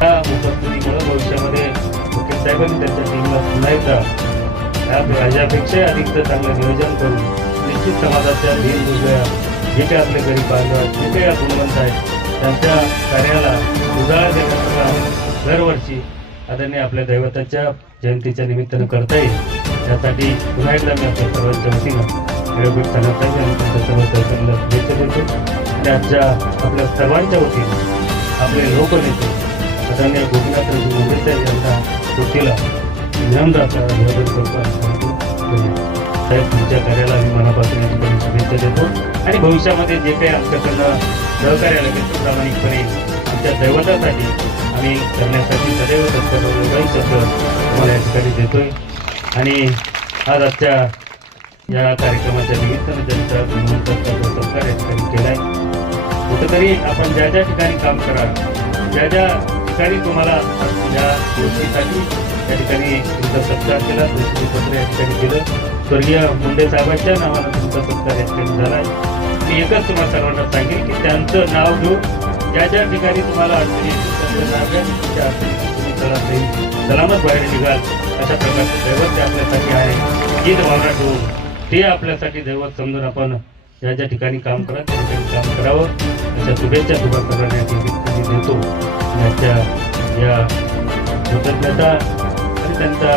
त्या उपस्थितीमुळे भविष्यामध्ये वकील साहेबांनी त्यांच्या टीमला पुन्हा एकदा चांगलं नियोजन करून निश्चित समाजाच्या दीन जे काही आपले गरीब बांधव. जे काही गुणवंत आहेत त्यांच्या कार्याला उजाळा देण्याचं काम दरवर्षी आदरणीय आपल्या दैवताच्या जयंतीच्या निमित्तानं करता येईल. त्यासाठी पुन्हा एकदा मी आपल्या सर्वांच्या वतीनं ॲडव्होकेट साहेब सर्व देतो. आणि आजच्या आपल्या सर्वांच्या वतीनं आपले लोकनेते आदरणीय गोपीनाथ मुंबईच्या यांना कृतीला विनम्र असा अभिवादन करतो आणि सांगतो साहेब तुमच्या कार्याला मी मनापासून या शुभेच्छा देतो. आणि भविष्यामध्ये जे काही आमच्याकडनं सहकार्य लागेल ते प्रामाणिकपणे आमच्या दैवतासाठी आम्ही करण्यासाठी सदैव तत्पर शब्द तुम्हाला या ठिकाणी देतोय. आणि आज आजच्या या कार्यक्रमाच्या निमित्तानं ज्यांचा गुणवंताचा जो सत्कार या ठिकाणी आहे कुठंतरी आपण ज्या ज्या ठिकाणी काम कराल ज्या ज्या ठिकाणी तुम्हाला या गोष्टीसाठी या ठिकाणी तुमचा सत्कार केला पत्र या ठिकाणी केलं स्वर्गीय मुंडे साहेबांच्या नावानं तुमचा सत्कार या ठिकाणी झाला आहे. मी एकच तुम्हाला सर्वांना सांगेन की त्यांचं नाव घेऊन ज्या ज्या ठिकाणी तुम्हाला अडचणी त्या अडचणी तुम्ही सलाम सलामत बाहेर निघाल अशा प्रकारचं दैवत ते आपल्यासाठी आहे. हीच भावना ठेवून ते आपल्यासाठी दैवत समजून आपण ज्या ज्या ठिकाणी काम करा त्या ठिकाणी काम करावं. अशा शुभेच्छा तुम्हाला सर्वांना या ठिकाणी देतो. त्यांच्या या कृतज्ञता आणि त्यांचा